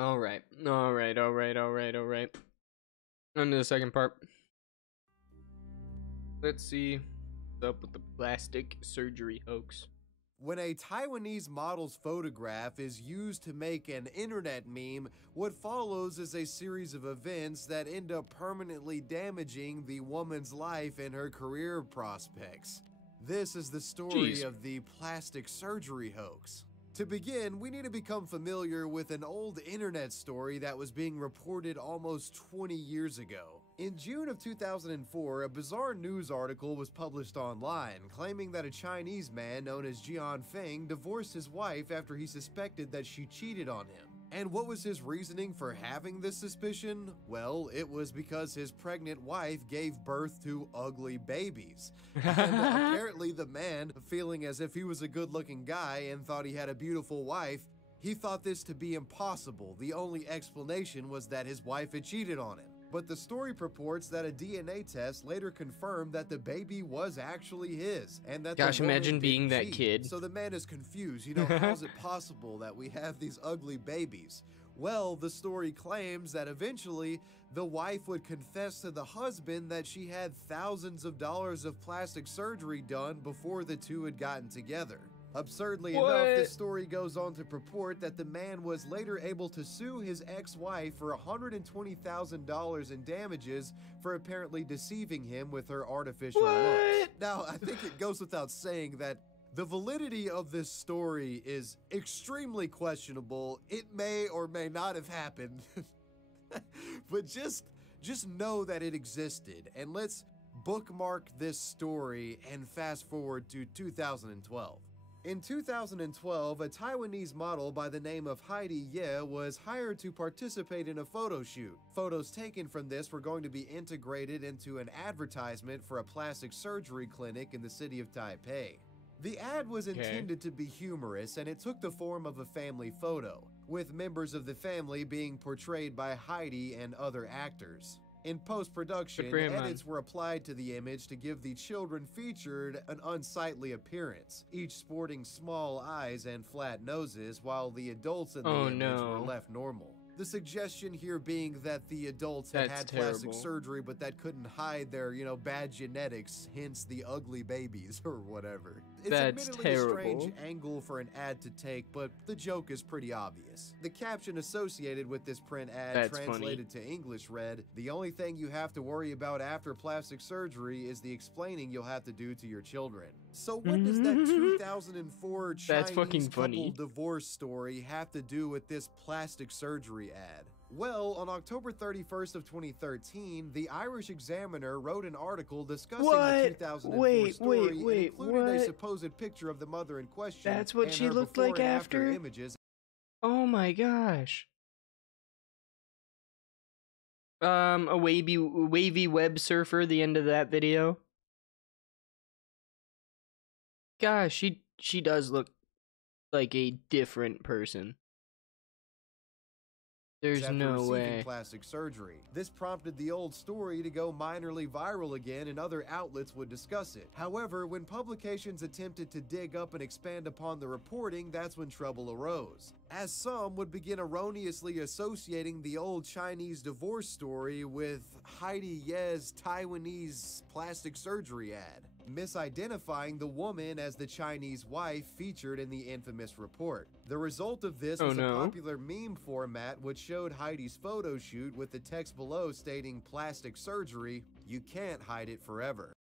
Alright. Alright. On to the second part. Let's see what's up with the plastic surgery hoax. When a Taiwanese model's photograph is used to make an internet meme, what follows is a series of events that end up permanently damaging the woman's life and her career prospects. This is the story Jeez. of the plastic surgery hoax. To begin, we need to become familiar with an old internet story that was being reported almost 20 years ago. In June of 2004, a bizarre news article was published online claiming that a Chinese man known as Jian Feng divorced his wife after he suspected that she cheated on him. And what was his reasoning for having this suspicion? Well, it was because his pregnant wife gave birth to ugly babies. And apparently the man, feeling as if he was a good-looking guy and thought he had a beautiful wife, he thought this to be impossible. The only explanation was that his wife had cheated on him. But the story purports that a DNA test later confirmed that the baby was actually his, and that Gosh, the woman imagine being didn't that cheat. kid. So the man is confused. How is it possible that we have these ugly babies? Well, the story claims that eventually the wife would confess to the husband that she had thousands of dollars of plastic surgery done before the two had gotten together. Absurdly enough, the story goes on to purport that the man was later able to sue his ex-wife for $120,000 in damages for apparently deceiving him with her artificial looks. Now, I think it goes without saying that the validity of this story is extremely questionable. It may or may not have happened, but just know that it existed, and let's bookmark this story and fast forward to 2012. In 2012, a Taiwanese model by the name of Heidi Ye was hired to participate in a photo shoot. Photos taken from this were going to be integrated into an advertisement for a plastic surgery clinic in the city of Taipei. The ad was intended to be humorous, and it took the form of a family photo, with members of the family being portrayed by Heidi and other actors. In post-production, edits were applied to the image to give the children featured an unsightly appearance, each sporting small eyes and flat noses, while the adults in the image were left normal. The suggestion here being that the adults had plastic surgery, but that couldn't hide their, bad genetics, hence the ugly babies or whatever. It's admittedly a strange angle for an ad to take, but the joke is pretty obvious. The caption associated with this print ad translated to English read, "The only thing you have to worry about after plastic surgery is the explaining you'll have to do to your children." So what does that 2004 Chinese couple divorce story have to do with this plastic surgery ad? Well, on October 31st of 2013, the Irish Examiner wrote an article discussing the 2004 story and included a supposed picture of the mother in question. That's what she looked like after images. Oh my gosh. A wavy web surfer, the end of that video. Gosh, she does look like a different person. There's no way. Plastic surgery. This prompted the old story to go minorly viral again, and other outlets would discuss it. However, when publications attempted to dig up and expand upon the reporting, that's when trouble arose, as some would begin erroneously associating the old Chinese divorce story with Heidi Ye's Taiwanese plastic surgery ad, misidentifying the woman as the Chinese wife featured in the infamous report. The result of this was a popular meme format which showed Heidi's photo shoot with the text below stating "plastic surgery, you can't hide it forever."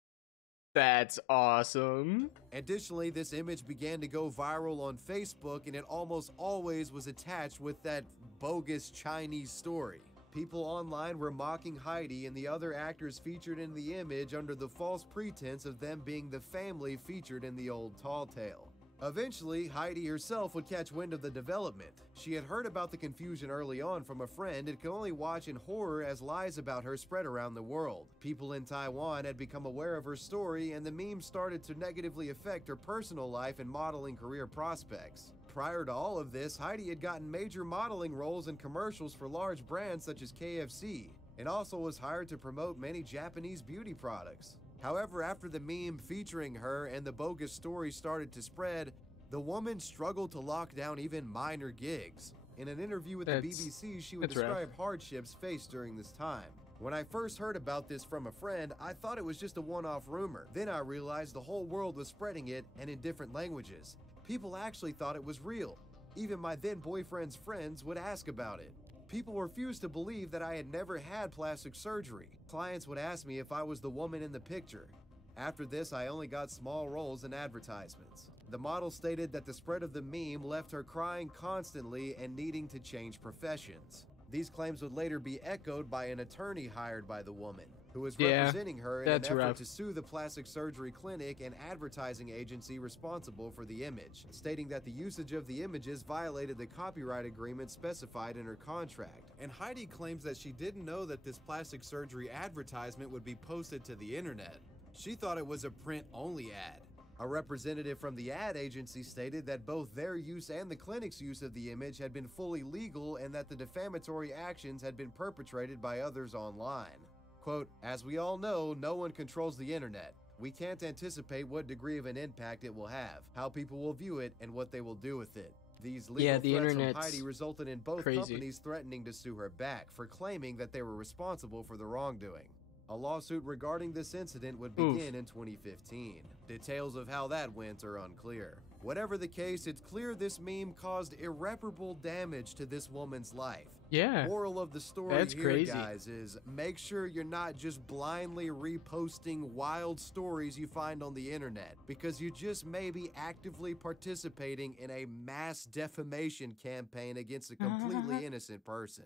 That's awesome. Additionally, this image began to go viral on Facebook, and it almost always was attached with that bogus Chinese story. People online were mocking Heidi and the other actors featured in the image under the false pretense of them being the family featured in the old tall tale. Eventually, Heidi herself would catch wind of the development. She had heard about the confusion early on from a friend and could only watch in horror as lies about her spread around the world. People in Taiwan had become aware of her story, and the meme started to negatively affect her personal life and modeling career prospects. Prior to all of this, Heidi had gotten major modeling roles in commercials for large brands such as KFC, and also was hired to promote many Japanese beauty products. However, after the meme featuring her and the bogus story started to spread, the woman struggled to lock down even minor gigs. In an interview with the BBC, she would that's rough. describe hardships faced during this time. When I first heard about this from a friend, I thought it was just a one-off rumor. Then I realized the whole world was spreading it, and in different languages. People actually thought it was real. Even my then boyfriend's friends would ask about it. People refused to believe that I had never had plastic surgery. Clients would ask me if I was the woman in the picture. After this, I only got small roles in advertisements. The model stated that the spread of the meme left her crying constantly and needing to change professions. These claims would later be echoed by an attorney hired by the woman, who was representing her in an effort to sue the plastic surgery clinic and advertising agency responsible for the image, stating that the usage of the images violated the copyright agreement specified in her contract. And Heidi claims that she didn't know that this plastic surgery advertisement would be posted to the internet. She thought it was a print-only ad. A representative from the ad agency stated that both their use and the clinic's use of the image had been fully legal and that the defamatory actions had been perpetrated by others online. Quote, "As we all know, no one controls the internet. We can't anticipate what degree of an impact it will have, how people will view it, and what they will do with it." These legal threats from Heidi resulted in both companies threatening to sue her back for claiming that they were responsible for the wrongdoing. A lawsuit regarding this incident would begin in 2015. Details of how that went are unclear. Whatever the case, it's clear this meme caused irreparable damage to this woman's life. Yeah. Moral of the story here, guys, is make sure you're not just blindly reposting wild stories you find on the internet, because you just may be actively participating in a mass defamation campaign against a completely innocent person.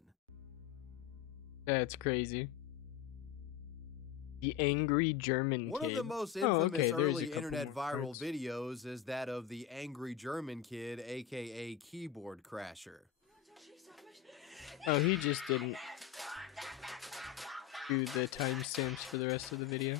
That's crazy. The angry German kid. One of the most infamous early internet viral videos is that of the angry German kid, aka Keyboard Crasher. Oh, he just didn't do the timestamps for the rest of the video.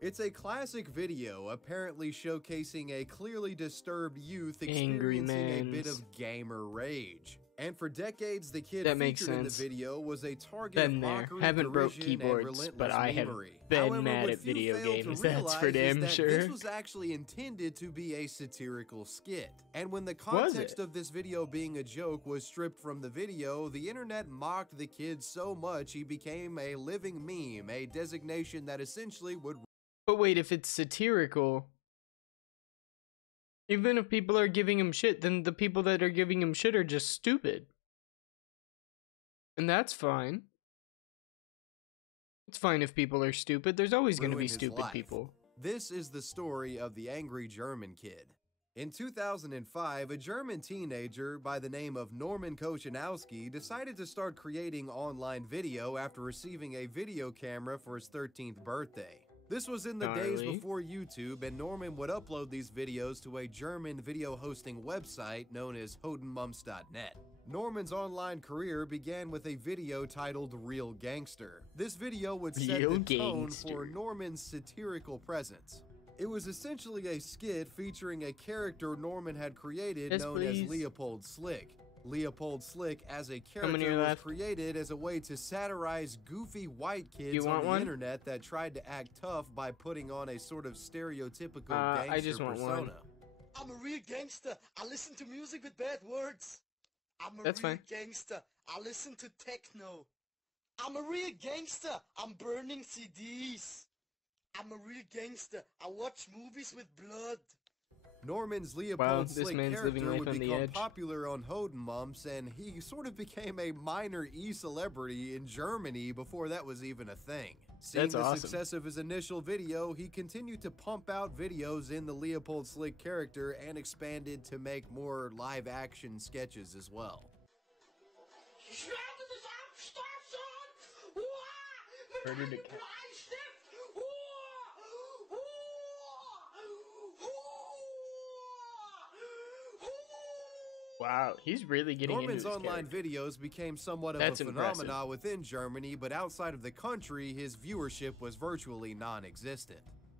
It's a classic video, apparently showcasing a clearly disturbed youth experiencing a bit of gamer rage. And for decades, the kid featured in the video was a target of mockery, haven't broke derision, keyboards, and relentless but I have memery. been However, mad at video games, that's for damn sure. This was actually intended to be a satirical skit. And when the context of this video being a joke was stripped from the video, the internet mocked the kid so much he became a living meme, a designation that essentially would... But wait, if it's satirical, even if people are giving him shit, then the people that are giving him shit are just stupid. And that's fine. It's fine if people are stupid. There's always going to be stupid people. This is the story of the angry German kid. In 2005, a German teenager by the name of Norman Kochanowski decided to start creating online video after receiving a video camera for his 13th birthday. This was in the days before YouTube, and Norman would upload these videos to a German video hosting website known as hodenmumps.net. Norman's online career began with a video titled Real Gangster. This video would set the tone for Norman's satirical presence. It was essentially a skit featuring a character Norman had created known as Leopold Slick. Leopold Slick as a character was created as a way to satirize goofy white kids on the internet that tried to act tough by putting on a sort of stereotypical gangster persona. I'm a real gangster. I listen to music with bad words. I'm a real gangster. I listen to techno. I'm a real gangster. I'm burning CDs. I'm a real gangster. I watch movies with blood. Norman's Leopold Slick character would become popular on Hodenmumps, and he sort of became a minor E-celebrity in Germany before that was even a thing. Seeing the success of his initial video, he continued to pump out videos in the Leopold Slick character and expanded to make more live-action sketches as well. Wow, he's really getting Norman's into his online videos became somewhat of a phenomenon within Germany, but outside of the country, his viewership was virtually non-existent.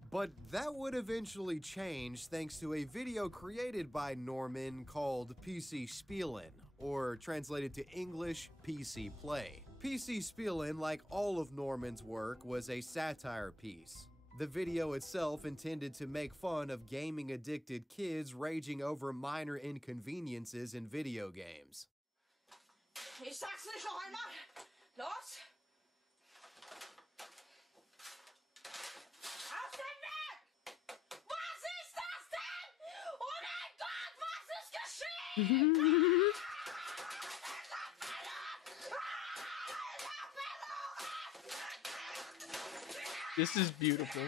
But that would eventually change thanks to a video created by Norman called PC Spielen, or translated to English, PC Play. PC Spielen, like all of Norman's work, was a satire piece. The video itself intended to make fun of gaming-addicted kids raging over minor inconveniences in video games. Ich sag's nicht noch einmal. Los. Auf den Weg! Was ist das denn? Oh mein Gott, was ist geschehen? This is beautiful.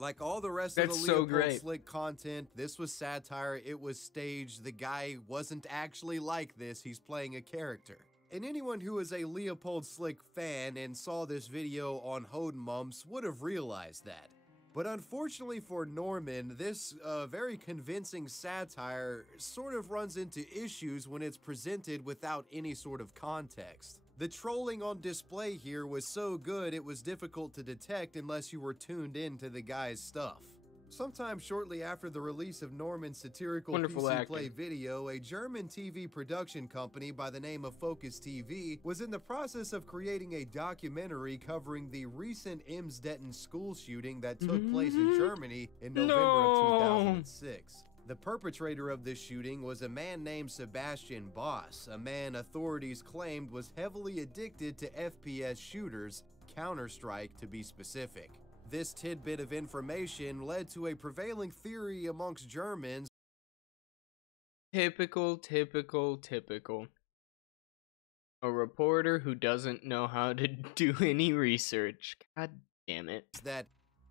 Like all the rest That's of the so Leopold great. Slick content, this was satire, it was staged, the guy wasn't actually like this, he's playing a character. And anyone who is a Leopold Slick fan and saw this video on Hodemumps would have realized that. But unfortunately for Norman, this very convincing satire sort of runs into issues when it's presented without any sort of context. The trolling on display here was so good it was difficult to detect unless you were tuned in to the guy's stuff. Sometime shortly after the release of Norman's satirical Wonderful PC acting. Play video, a German TV production company by the name of Focus TV was in the process of creating a documentary covering the recent Emsdetten school shooting that took place in Germany in November of 2006. The perpetrator of this shooting was a man named Sebastian Boss, a man authorities claimed was heavily addicted to FPS shooters, Counter-Strike to be specific. This tidbit of information led to a prevailing theory amongst Germans. Typical. A reporter who doesn't know how to do any research. God damn it. That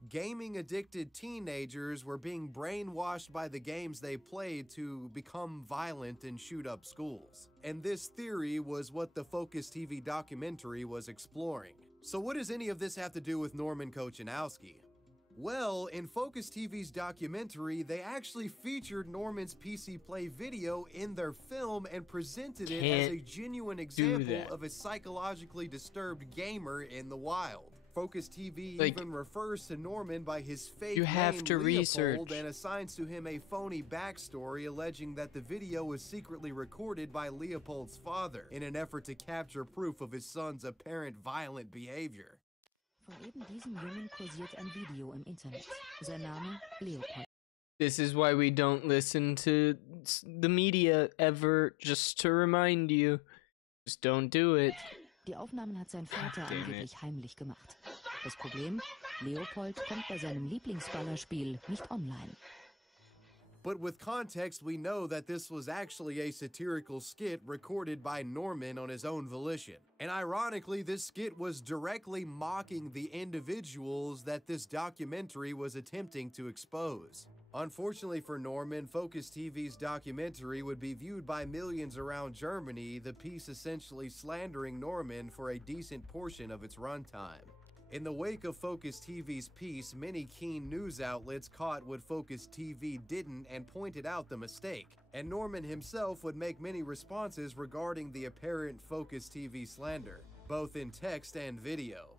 gaming-addicted teenagers were being brainwashed by the games they played to become violent and shoot up schools. And this theory was what the Focus TV documentary was exploring. So what does any of this have to do with Norman Kochanowski? Well, in Focus TV's documentary, they actually featured Norman's PC Play video in their film and presented it as a genuine example of a psychologically disturbed gamer in the wild. Focus TV even refers to Norman by his fake name Leopold and assigns to him a phony backstory alleging that the video was secretly recorded by Leopold's father in an effort to capture proof of his son's apparent violent behavior. Von eben diesem Jungen kursiert ein Video im Internet. Sein Name Leopold. This is why we don't listen to the media ever, just to remind you. Just don't do it. Die Aufnahmen hat sein Vater angeblich heimlich gemacht. Das Problem, Leopold kommt bei seinem Lieblingsballerspiel nicht online. But with context, we know that this was actually a satirical skit recorded by Norman on his own volition. And ironically, this skit was directly mocking the individuals that this documentary was attempting to expose. Unfortunately for Norman, Focus TV's documentary would be viewed by millions around Germany, the piece essentially slandering Norman for a decent portion of its runtime. In the wake of Focus TV's piece, many keen news outlets caught what Focus TV didn't and pointed out the mistake, and Norman himself would make many responses regarding the apparent Focus TV slander, both in text and video.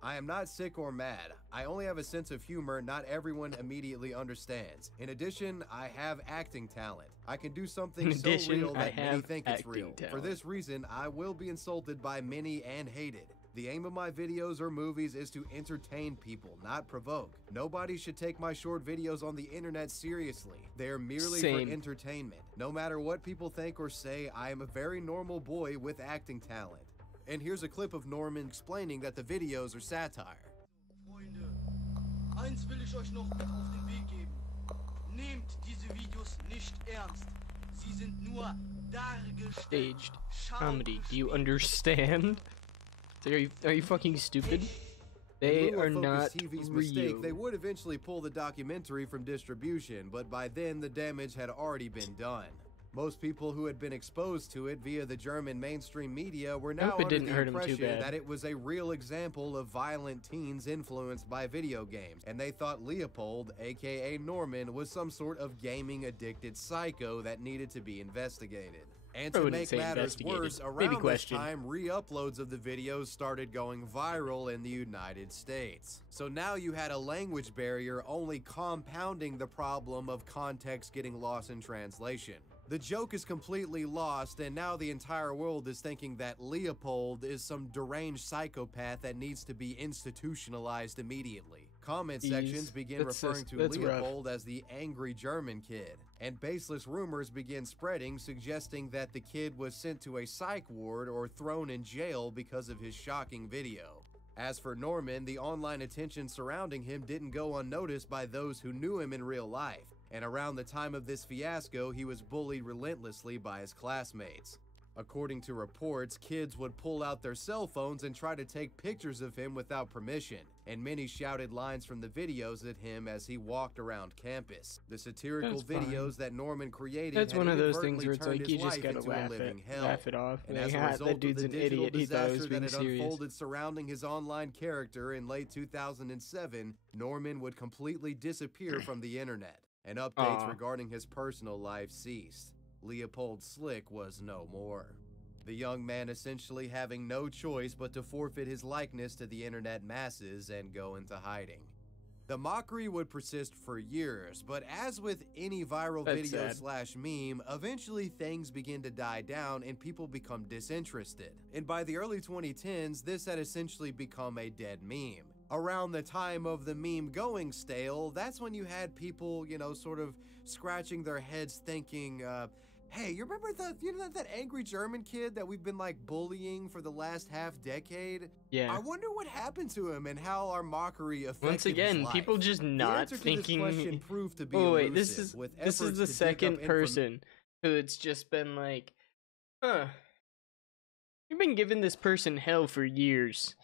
I am not sick or mad. I only have a sense of humor not everyone immediately understands. In addition, I have acting talent. I can do something so real that many think it's real. For this reason, I will be insulted by many and hated. The aim of my videos or movies is to entertain people, not provoke. Nobody should take my short videos on the internet seriously. They are merely for entertainment. No matter what people think or say, I am a very normal boy with acting talent. And here's a clip of Norman explaining that the videos are satire. Freunde, eins will ich euch noch mit auf den Weg geben. Nehmt diese Videos nicht ernst. Sie sind nur dargestellt. Staged comedy. Do you understand? Are you fucking stupid? They are not TV's real. mistake, they would eventually pull the documentary from distribution, but by then the damage had already been done. Most people who had been exposed to it via the German mainstream media were now under the impression that it was a real example of violent teens influenced by video games, and they thought Leopold, aka Norman, was some sort of gaming-addicted psycho that needed to be investigated. And to make matters worse, around this time, re-uploads of the videos started going viral in the United States. So now you had a language barrier only compounding the problem of context getting lost in translation. The joke is completely lost, and now the entire world is thinking that Leopold is some deranged psychopath that needs to be institutionalized immediately. Comment sections begin referring to Leopold as the angry German kid. and baseless rumors began spreading suggesting that the kid was sent to a psych ward or thrown in jail because of his shocking video. As for Norman, the online attention surrounding him didn't go unnoticed by those who knew him in real life, and around the time of this fiasco, he was bullied relentlessly by his classmates. According to reports, kids would pull out their cell phones and try to take pictures of him without permission, and many shouted lines from the videos at him as he walked around campus. The satirical videos that Norman created That's had one of those things where it's turned like his you just life gotta into a living hell. laugh it off. And Like, as a that result dude's of the an digital idiot. He thought he was disaster that being had serious. unfolded surrounding his online character in late 2007, Norman would completely disappear from the internet, and updates regarding his personal life ceased. Leopold Slick was no more. The young man essentially having no choice but to forfeit his likeness to the internet masses and go into hiding. The mockery would persist for years, but as with any viral video slash meme, eventually things begin to die down and people become disinterested. And by the early 2010s, this had essentially become a dead meme. Around the time of the meme going stale, that's when you had people, sort of scratching their heads thinking, hey, you remember that angry German kid that we've been like bullying for the last half decade? Yeah. I wonder what happened to him and how our mockery affected Once again, his life. people just not the answer thinking. To this question proved to be oh wait, elusive, this is the second person who it's just been like, you've been giving this person hell for years.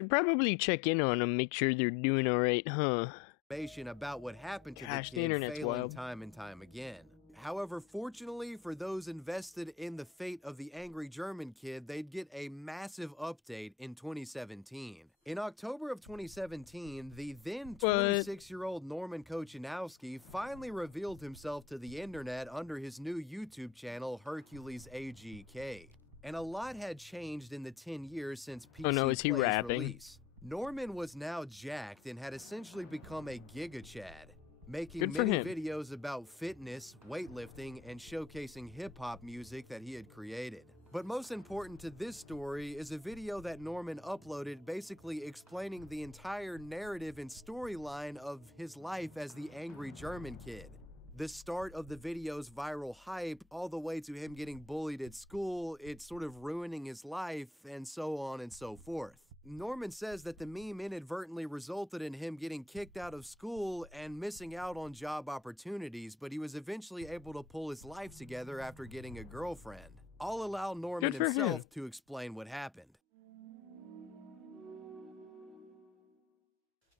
You probably check in on them, make sure they're doing all right, huh? Information about what happened to Gosh, the the kid internet's failing wild. time and time again. However, fortunately for those invested in the fate of the angry German kid, they'd get a massive update in 2017. In October of 2017, the then 26-year-old Norman Kochanowski finally revealed himself to the internet under his new YouTube channel, Hercules AGK. And a lot had changed in the 10 years since PC Oh no, is he Play's rapping? release. Norman was now jacked and had essentially become a Giga Chad, making Good for many him. videos about fitness, weightlifting, and showcasing hip-hop music that he had created. But most important to this story is a video that Norman uploaded basically explaining the entire narrative and storyline of his life as the angry German kid. The start of the video's viral hype, all the way to him getting bullied at school, it sort of ruining his life, and so on and so forth. Norman says that the meme inadvertently resulted in him getting kicked out of school and missing out on job opportunities, but he was eventually able to pull his life together after getting a girlfriend. I'll allow Norman himself to explain what happened.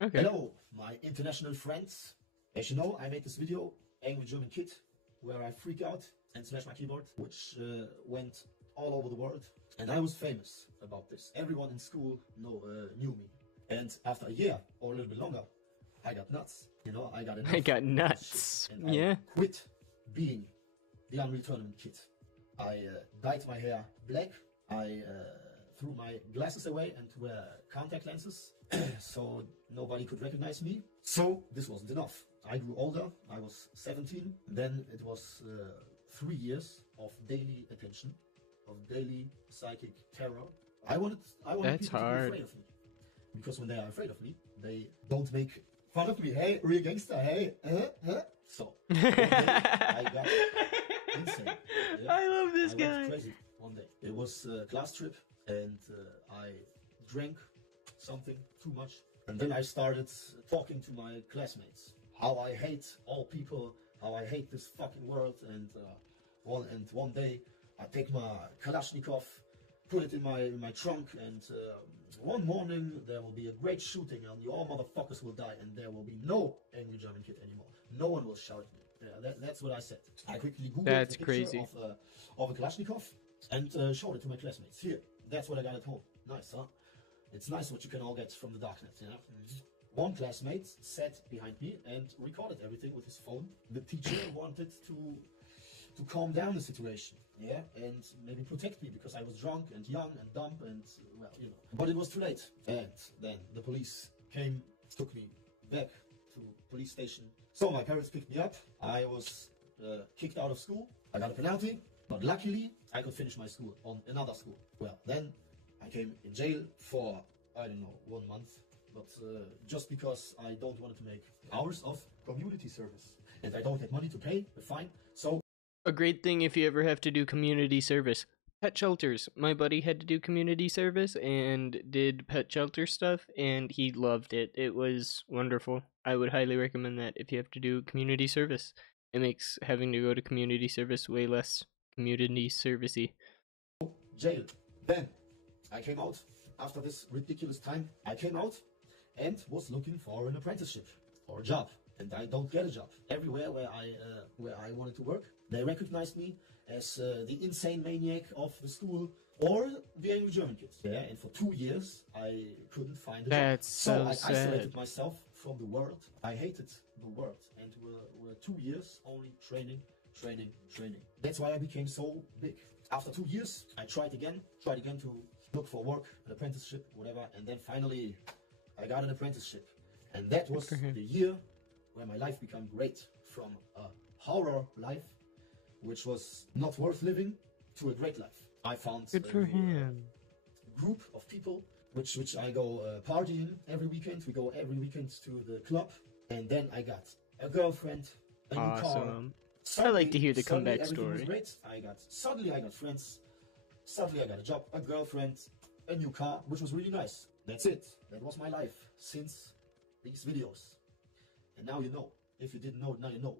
Okay. Hello, my international friends. As you know, I made this video, Angry German Kid, where I freak out and smash my keyboard, which went all over the world. And I was famous about this. Everyone in school knew me. And after a year, or a little bit longer, I got nuts. I got enough. I got nuts. And I quit being the Unreal Tournament Kid. I dyed my hair black. I threw my glasses away and wear contact lenses so nobody could recognize me. So this wasn't enough. I grew older. I was 17. Then it was 3 years of daily attention, of daily psychic terror. I wanted That's people hard. to be afraid of me. Because when they are afraid of me, they don't make fun of me. Hey, real gangster, hey, So, one day, I got insane. Yeah. I love this I guy. went crazy one day. It was a class trip, and I drank something too much. And then I started talking to my classmates. How I hate all people, how I hate this fucking world. And one day, I take my Kalashnikov, put it in my trunk, and one morning there will be a great shooting and you all motherfuckers will die and there will be no Angry German Kid anymore. No one will shout at me. Yeah, that's what I said. I quickly googled That's a picture crazy. of a Kalashnikov and showed it to my classmates. Here, that's what I got at home. Nice, huh? It's nice what you can all get from the darknet, you know? One classmate sat behind me and recorded everything with his phone. The teacher wanted to calm down the situation, yeah, and maybe protect me because I was drunk and young and dumb and, well, you know. But it was too late. And then the police came, took me back to police station. So my parents picked me up. I was kicked out of school. I got a penalty, but luckily I could finish my school on another school. Well, then I came in jail for, I don't know, 1 month. But just because I don't want to make hours of community service. and I don't get money to pay, fine. So a great thing if you ever have to do community service. Pet shelters. My buddy had to do community service and did pet shelter stuff, and he loved it. It was wonderful. I would highly recommend that if you have to do community service. It makes having to go to community service way less community servicey. Jail. Then I came out after this ridiculous time. I came out and was looking for an apprenticeship or a job, and I don't get a job. Everywhere where I wanted to work, they recognized me as the insane maniac of the school or the angry German kids. Yeah, and for 2 years I couldn't find a job. That's so I sad. isolated myself from the world. I hated the world, and were 2 years only training. That's why I became so big. After 2 years, I tried again to look for work, an apprenticeship, whatever, and then finally I got an apprenticeship. And that was the year where my life became great. From a horror life, which was not worth living, to a great life. I found Good for him. A group of people which I go partying every weekend. We go every weekend to the club, and then I got a girlfriend, a new car. I like to hear the comeback story. Suddenly I got friends. Suddenly I got a job, a girlfriend, a new car, which was really nice. That's it. That was my life since these videos. And now you know. If you didn't know, now you know.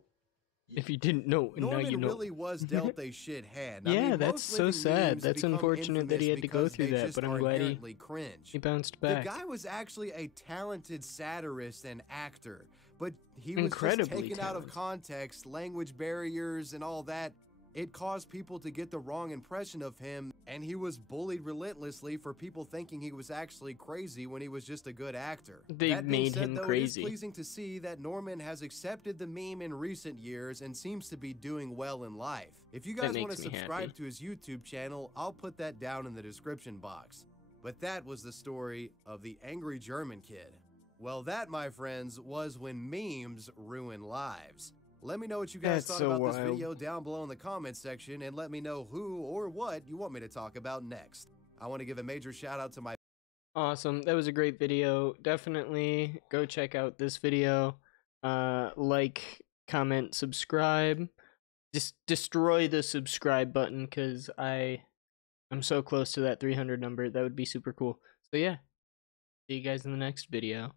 If you didn't know, now Norman you know. really was dealt a shit hand. Yeah, I mean, that's most so living sad. memes That's become unfortunate that he had to go infamous through because they that, just but I'm are glad inherently cringe. he bounced back. The guy was actually a talented satirist and actor, but he was Incredibly just taken out of talented. context, language barriers and all that. It caused people to get the wrong impression of him, and he was bullied relentlessly for people thinking he was actually crazy when he was just a good actor. They That being made said, him though, crazy. It is pleasing to see that Norman has accepted the meme in recent years and seems to be doing well in life. If you guys want to makes me subscribe happy. to his YouTube channel, I'll put that down in the description box. But that was the story of the angry German kid. Well, that, my friends, was when memes ruin lives. Let me know what you guys That's thought so about this wild. video down below in the comments section, and let me know who or what you want me to talk about next. I want to give a major shout out to my Awesome. That was a great video. Definitely go check out this video. Like, comment, subscribe. Just destroy the subscribe button because I'm so close to that 300 number. That would be super cool. So yeah, see you guys in the next video.